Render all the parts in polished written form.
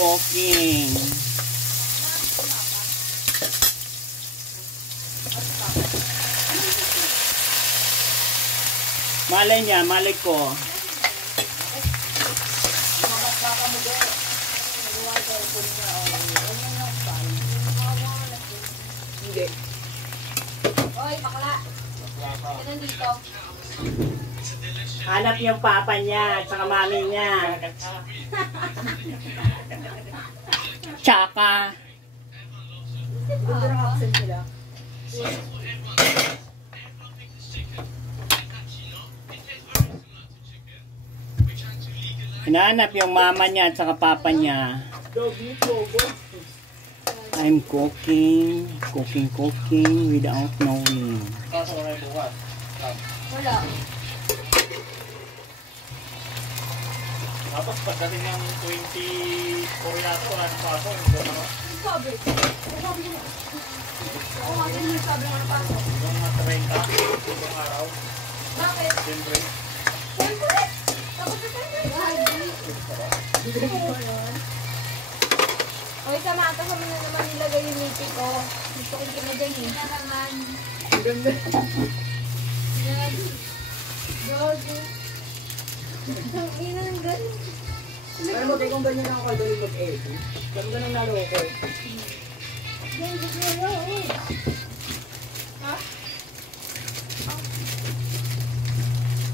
cooking. Malay niya, malay ko. Hindi. Oy, bakla. Ganun dito. Hanap yung papa niya at saka mami niya. Tsaka. Ganda ng accent nila. Hinahanap yung mama niya at saka papa niya. I'm cooking without knowing. Wala. Tapos pagdating ng 24 yata, wala nang pasok. Sabi. Sabi mo. Oo, kasi may sabi ng pasok. Yung mga 30, yung araw. Bakit? Siyempre. Siyempre. Tapos na tayo. Oy, Samantha, kami na naman nilagay yung nipik ko. Gusto kong kinadyan eh. Naman. Ang ganda. Gago. Ang ina ng galing. Alam mo, kung ganyan ako kadali mag-edit. Ganun ganun lalo ako. Ha?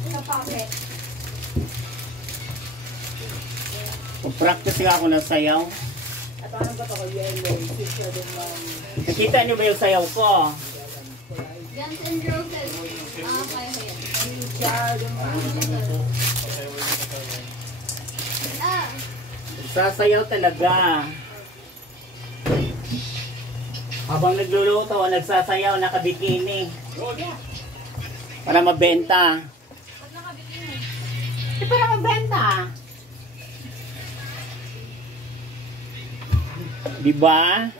Sa puppet. Practice nga ako ng sayaw. At anong ba't ako yellow? Sister din ng... Nakita niyo ba yung sayaw ko? Guns and Roses. Kaya ko yan. Sasayaw talaga. Habang nagluluto, nagsasayaw, nakabikini. Para mabenta. Ba't nakabikini? Para mabenta. Diba?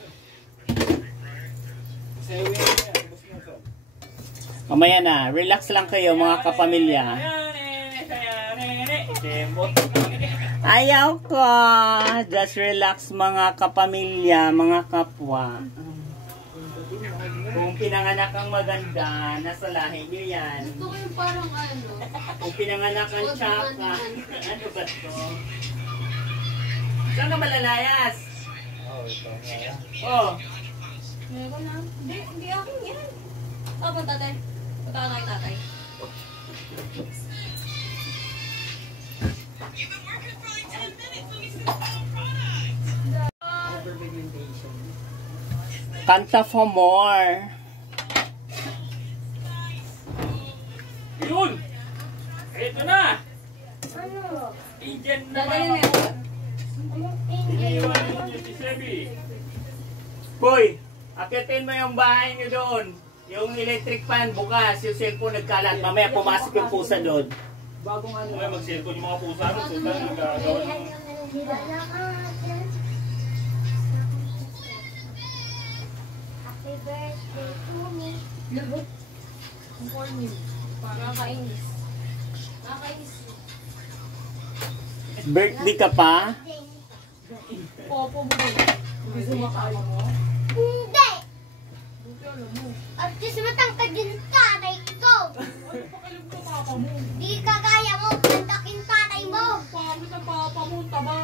Mamaya na, relax lang kayo mga kapamilya. Ayaw ko. Just relax mga kapamilya, mga kapwa. Kung pinanganak ang maganda, nasa lahi nyo yan. Gusto ko yung parang ano. Kung pinanganak ang tsaka, ano ba to? Saan ka malalayas? Oh. Meron na. Hindi akin yan. Punta tatay. Punta ka kay tatay. Kanta for more. Yun! Ito na! Ano? Indian na Dadalhin na yun. Iniiwanan niyo si Sebi. Boy, akitin mo yung bahay nyo doon. Yung electric fan bukas, yung cellphone nagkalat. Mamaya pumasok yung pusa doon. Bagong ano. May mag-cellphone yung mga pusa rin. Sultan, nagagawa ng... Happy birthday to me. Lagot. Ang corny. Nakakainis. Nakakainis. Birthday ka pa? Popo mo. Hindi sumakaya mo. Hindi! Buti alam mo. At kasi matangkad yung tatay ko! Ano pa kayo ng papa mo? Di ka kaya mo, antakin tatay mo! Pangit ang papa mo, taba.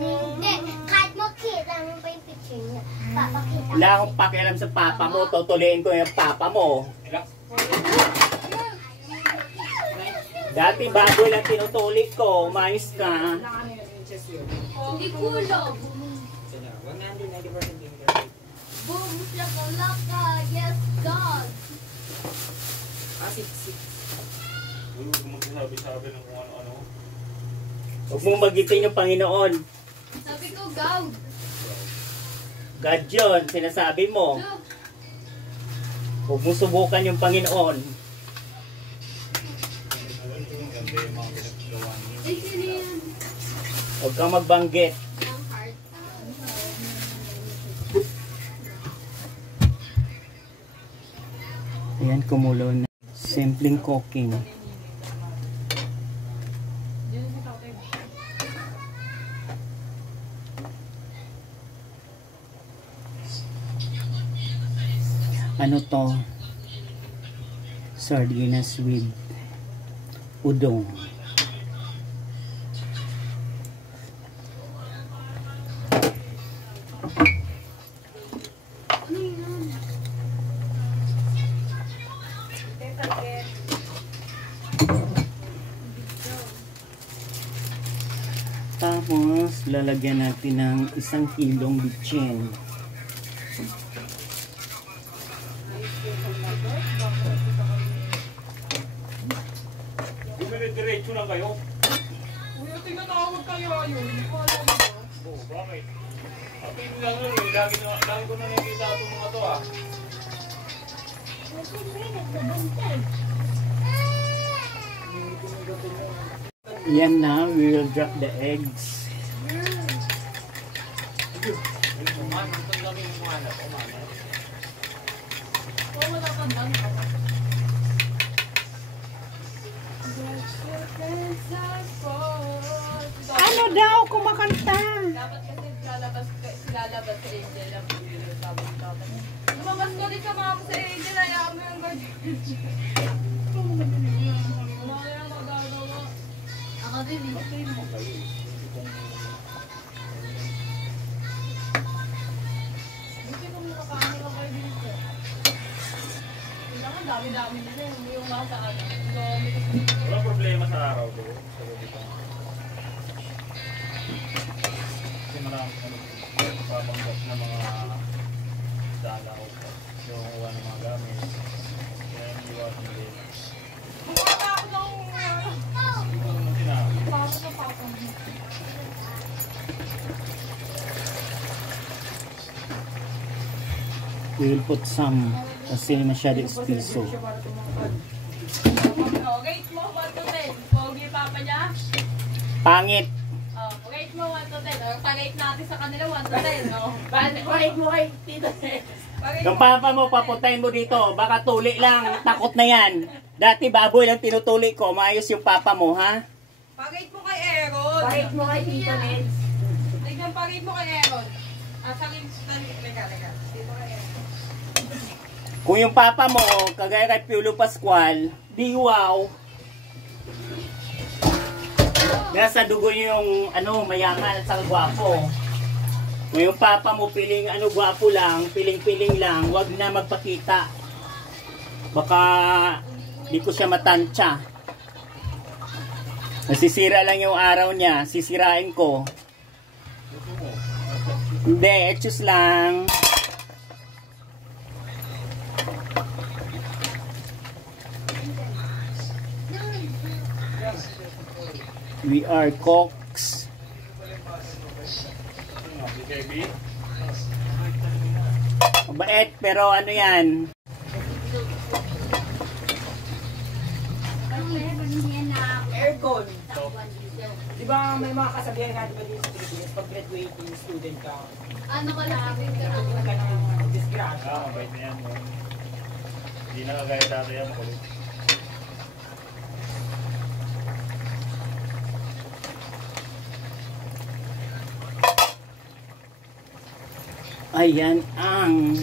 Hindi, kahit mo kita mo pa yung picture niya. Papakita Wala akong pakialam sa papa mo. Tutuliin ko yung papa mo. Dati bago lang tinutulik ko. Umayos ka. Nakano yung inches yun? Hindi kulog. 190% din ka. Boom, shakalaka, yes, God. Sik. Huwag mo magsasabi-sabi ng kung ano-ano. Huwag mong magitin yung Panginoon. Sabi ko, God. God yun, sinasabi mo. Look. Huwag mong subukan yung Panginoon. Ganda yung mga pinaggawa niyo. Ay, sino yan? Huwag kang magbanggit. Ang heart. Ayan, kumulo na. Simpleng cooking. Ano to? Sardinas with udong. Tapos, lalagyan natin ng 1 kilong bitchin. Diretso lang kayo. Uy, tinatawag kayo yun. Hindi ko alam ba? Oo, bakit? Ako yung lang nun eh. Lagi ko na nakikita itong mga to ah. Yan na, we will drop the eggs. Ano daw kumakanta? Dapat kasi lalabas sa Angel ang video. Lumabas ko din sa mga sa Angel, hayaan mo yung ganyan. Wala kaya magagawa. Ako din eh. Buti kung makakaano lang kayo dito. Kailangan dami-dami nila yung nasa ano. Walang problema sa araw ko. Sa gabi ko. Kasi maraming papanggap na mga dalaw. Yung kuha ng mga gamit. Kaya yung iwasan din. Ako na Hindi ko naman sinabi. Paano na papa mo? We will put some kasi masyado espiso. Rate mo 1 to 10. Pogi papa niya. Pangit. Rate mo 1 to 10. Or pa-rate natin sa kanila 1 to 10. Rate mo kay Tito. Yung papa mo, paputayin mo dito. Baka tuli lang. Takot na yan. Dati baboy lang tinutuli ko. Maayos yung papa mo, ha? Pa-rate mo kay Aaron. Bakit mo kay Tito Nels? Tignan pa-rate mo kay Aaron. Sakin, lega. Dito kay Aaron. Kung yung papa mo, kagaya kay Piolo Pascual, di wow. Nasa dugo niyo yung mayaman at saka gwapo. Kung yung papa mo piling gwapo lang, piling-piling lang, wag na magpakita. Baka di ko siya matansya. Nasisira lang yung araw niya, sisirain ko. Hindi, etchus lang. We are cooks. BKB? Mabait, pero ano yan? Aircon. Di ba may mga kasabihan nga diba dito sa Pilipinas pag graduating student ka? Ano ko lang? Huwag ka ng disgrasya. Mabait na yan. Hindi na kagaya dati yan. Kulit. Ayan ang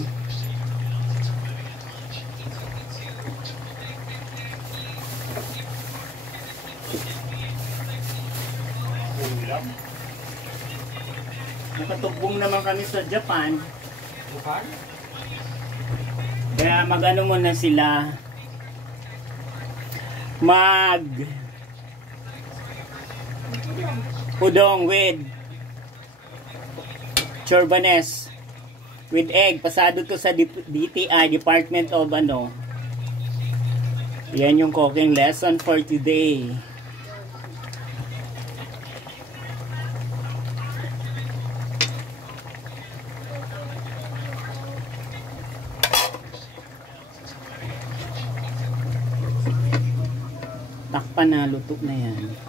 Ulam. nakatugbong naman kami sa Japan. Bukan? Kaya mag-ano muna sila. Udong with chorbanes with egg. Pasado to sa DTI, Department of Yan yung cooking lesson for today. Takpan na, luto na yan.